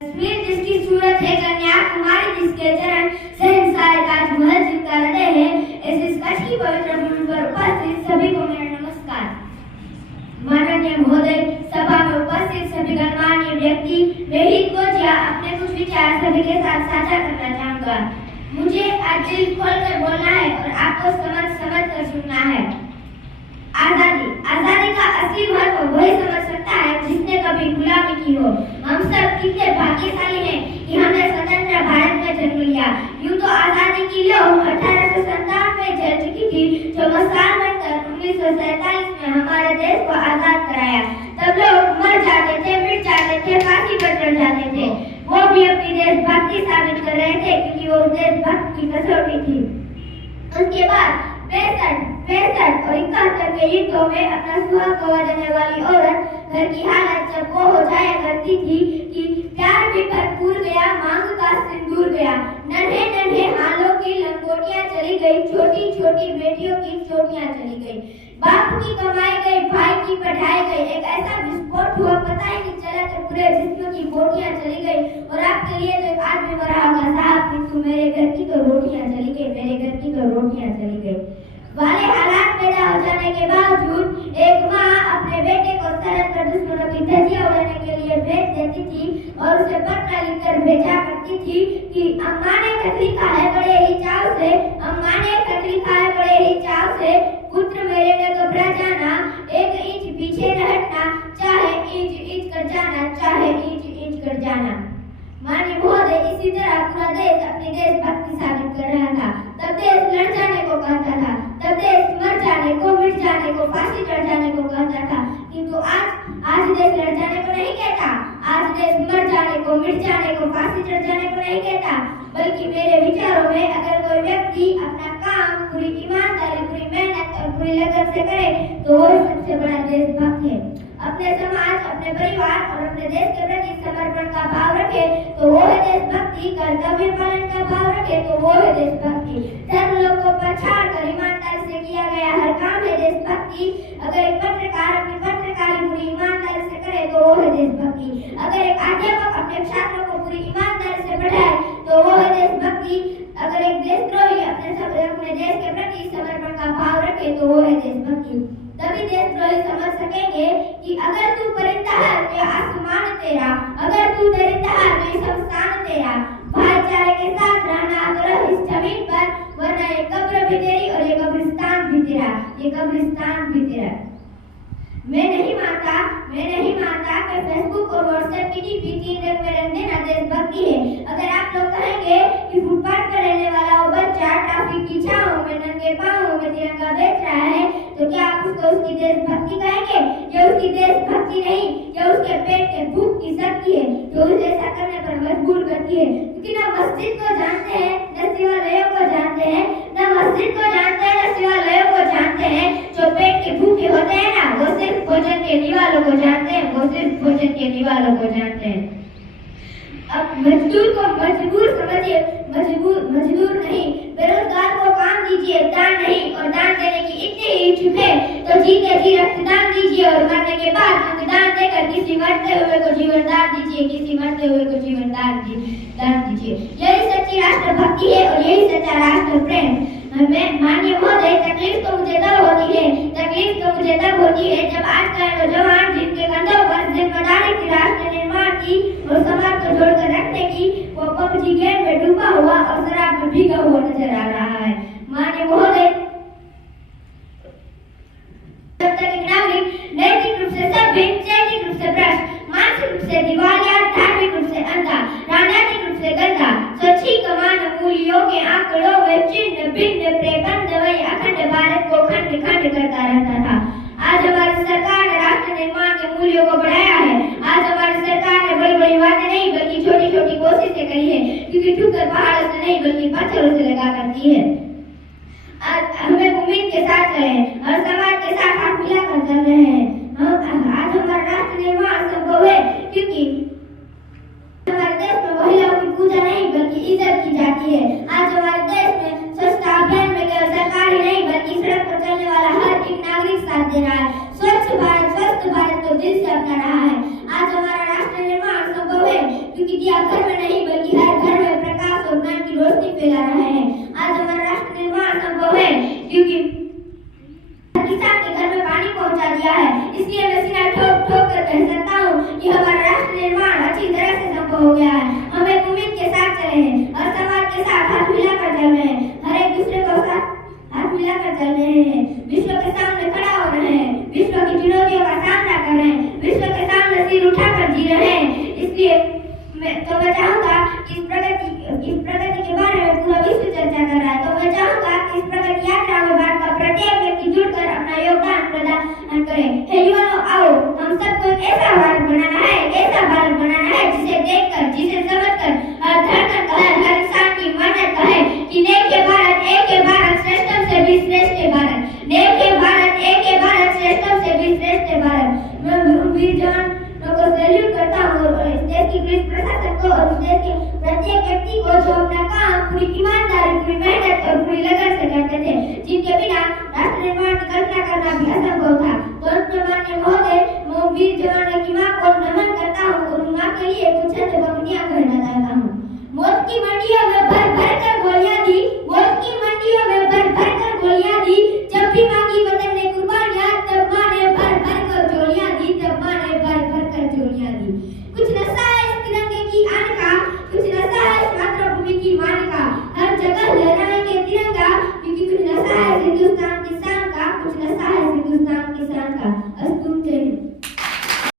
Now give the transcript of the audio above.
तस्वीर जिसकी सूरत है कन्याकुमारी, जिसके चरण शहंशाह ताजमहल जिनका हृदय है, ऐसे कच्छ की पवित्र भूमि पर उपस्थित सभी को मेरा नमस्कार। माननीय महोदय, सभा में उपस्थित सभी गणमान्य व्यक्ति, मैं हित को अपने कुछ विचार सभी के साथ साझा करना चाहूँगा। मुझे आज दिल खोलकर बोलना है और आपको समझ कर सुनना है। आजादी का असली महत्व वही समझ सकता है जिसने कभी गुलामी की हो। हम सब कितने भाग्यशाली हैं कि हमने स्वतंत्र भारत में जन्म लिया। यूं तो आजादी की लौ 1857 में जल चुकी थी, जो मसाल बनकर 1947 में हमारे देश को आजाद कराया। तब लोग मर जाते थे, मिट जाते थे, फांसी पर चढ़ जाते थे। वो भी अपनी देशभक्ति साबित कर रहे थे, क्योंकि वो देशभक्ति की कसौटी थी। उसके बाद 65 और 71 के युद्धों में अपना सुहाग गवा देने वाली औरत घर की हालत जब वो हो जाया करती थी कि प्यार भी भरपूर गया, मांग का सिंदूर गया, नन्हे नन्हे हालों की लंगोटियां चली गई, छोटी छोटी बेटियों की चोटियां चली गई, बाप की कमाई गई, भाई की पढ़ाई गई, एक ऐसा विस्फोट हुआ पता ही नहीं चला कि पूरे जिस्म की बोटियां चली गई। और आपके लिए तो एक आदमी मरा होगा, साहब किंतु मेरे घर की तो रोटियां चली गई, मेरे घर की तो रोटियां चली गई। वाले हालात पैदा हो जाने के बावजूद एक माँ अपने बेटे को सरहद पर दुश्मनों की धज्जियां उड़ाने के लिए भेज देती थी और उसे पत्र लिखकर भेजा करती थी कि अम्मा ने खत लिखा है बड़े ही चाव से, अम्मा ने खत लिखा है बड़े ही चाव से, पुत्र मेरे ने घबरा जाना, एक इंच पीछे न हटना, चाहे इंच कर जाना, चाहे इंच कर जाना। माननीय महोदय, इसी तरह पूरा देश अपनी देशभक्ति साबित कर रहा था। तब देश लड़ जाने को कहता था, तब देश मर जाने को, मिट जाने को, फांसी चढ़ जाने को कहता था, किंतु आज देश लड़ जाने को नहीं कहता, आज देश मर जाने को, मिट जाने को, फांसी चढ़ जाने को नहीं कहता, बल्कि मेरे विचारों में अगर कोई व्यक्ति अपना काम पूरी ईमानदारी, पूरी मेहनत और पूरी लगन से करे तो वो सबसे बड़ा देशभक्त है। अपने समाज, अपने परिवार और अपने देश के प्रति समर्पण का भाव रखे तो वो है देशभक्ति, कर्तव्य पालन का भाव रखे तो वो है देशभक्ति, धर्म लोगों पर छाड़कर ईमानदारी से किया गया हर काम है देशभक्ति। अगर एक पत्रकार अपनी पत्रकारी पूरी ईमानदारी से करे तो वो है देशभक्ति, अगर एक अध्यापक अपने छात्रों को पूरी ईमानदारी से पढ़ाए तो वो है देशभक्ति, अगर एक देशद्रोही अपने देश के प्रति समर्पण का भाव रखे तो वो है देशभक्ति। तभी देशद्रोही समझ सकेंगे कि अगर तू परिंदा है तो यह आसमान तेरा, अगर तू दरिंदा है तो यह शमशान तेरा, भाईचारे के साथ रहना तो रह इस जमीन पर, वरना ये कब्र भी तेरी और ये कब्रिस्तान भी तेरा, ये कब्रिस्तान भी तेरा। मैं नहीं मानता कि फेसबुक और व्हाट्सएप की डीपी 3 रंग में रंग देना देशभक्ति है। अगर आप लोग कहेंगे कि फुटपाथ पर रहने वाला वो बच्चा ट्रैफिक की छांव में नंगे पांव में तिरंगा बेच रहा है, तो क्या आप उसको उसकी देशभक्ति कहेंगे? ये उसकी देशभक्ति नहीं, ये उसके पेट के भूख की शक्ति है जो उसे ऐसा करने पर मजबूर करती है। क्योंकि ना मस्जिद को जानते हैं, न शिवालयों को जानते हैं, न मस्जिद को जानते हैं, न शिवालयों को जानते हैं। जो पेट के भूखे होते हैं ना, वो सिर्फ भोजन के निवालों को जानते हैं, वो सिर्फ भोजन के निवालों को जानते हैं। अब मजदूर को मजबूर समझिए, मजदूर नहीं, बेरोजगार को काम दीजिए, दान नहीं, और दान देने की इतनी ही इच्छुक है तो जीते जी रक्तदान दीजिए और मरने के बाद अंगदान देकर किसी मरते हुए को जीवन दान दीजिए, किसी मरते हुए को जीवन दान दीजिए। यही सच्ची राष्ट्रभक्ति है और यही सच्चा राष्ट्र प्रेम। माननीय महोदय, तकलीफ तो मुझे तब होती है जब आज का नौजवान जिनके कंधों पर जिम्मेदारी थी राष्ट्र निर्माण की और समाज को जोड़कर रखने की, वो पबजी गेम में डूबा हुआ और शराब में भीगा हुआ नजर आ रहा है। माननीय महोदय, जब तक एक नागरिक नैतिक रूप से सभ्य, नैतिक रूप से भ्रष्ट, मानसिक रूप से दिवालिया, धार्मिक रूप से अंधा, राजनीतिक रूप से गंदा, स्वच्छी कमान मूल्यों के आंकड़ों में चिन्ह भिन्न प्रबंध वही अखंड भारत को खंड खंड करता रहता था। आज हमारी सरकार ने राष्ट्र निर्माण के मूल्यों को बढ़ाया है। आज हमारी सरकार ने बड़ी बड़ी बातें नहीं बल्कि छोटी छोटी कोशिशें करी है, क्योंकि ठुकर पहाड़ों से नहीं बल्कि पत्थरों से लगा करती है। हमें उम्मीद के साथ चले और समाज के साथ हाथ मिलाकर चल रहे हैं। आज हमारा राष्ट्र निर्माण संभव है क्योंकि हमारे देश में महिलाओं की पूजा नहीं बल्कि इज्जत की जाती है। आज हमारे देश में स्वच्छता अभियान में केवल सरकार ही नहीं बल्कि सड़क पर चलने वाला हर एक नागरिक साथ दे रहा है। स्वच्छ भारत तो दिल से अपना रहा है। आज हमारा राष्ट्र निर्माण संभव है क्योंकि दिया घर में नहीं बल्कि हर घर में प्रकाश और ज्ञान की रोशनी फैला रहे हैं। आज हमारा राष्ट्र निर्माण संभव है क्योंकि किसान के घर में पानी पहुंचा दिया है। इसलिए मैं सीना ठोक ठोक कर कह सकता हूँ कि हमारा राष्ट्र निर्माण अच्छी तरह से संभव हो गया है। हम एक उम्मीद के साथ चले हैं और समाज के साथ हाथ मिलाकर चल रहे हैं। हर एक दूसरे को साथ हाथ मिलाकर चल रहे हैं। विश्व के सामने खड़ा हो रहे हैं। विश्व की चुनौतियों का सामना कर रहे हैं। विश्व के सामने सिर उठाकर जी रहे हैं। इसलिए मैं चाहूँगा कि इस प्रगति के बारे में पूरा विश्व चर्चा कर रहा है। तो मैं चाहूँगा कि इस प्रगति यात्रा में भारत का प्रत्येक व्यक्ति जुड़कर अपना योगदान प्रदान करे। हे युवाओं, आओ हम सबको एक ऐसा भारत बनाना है, ऐसा भारत बनाना है जिसे देखकर, जिसे समझकर हर धड़कन कहे, हर इंसान की मेहनत कहे कि नेक है भारत, एक है भारत, श्रेष्ठम से भी श्रेष्ठ है भारत। नेक है भारत, एक है भारत, श्रेष्ठम से भी श्रेष्ठ है भारत। मैं वीर जवान को सैल्यूट करता हूँ और इस देश की पुलिस प्रशासन को और इस देश के प्रत्येक व्यक्ति को जो अपना काम पूरी ईमानदारी, पूरी मेहनत और पूरी लगन से करते थे, जिनके बिना राष्ट्र निर्माण की कल्पना करना भी असंभव था। तो अंत में माननीय महोदय, मैं वीर जवान की मां को नमन करता हूँ और मां के लिए कुछ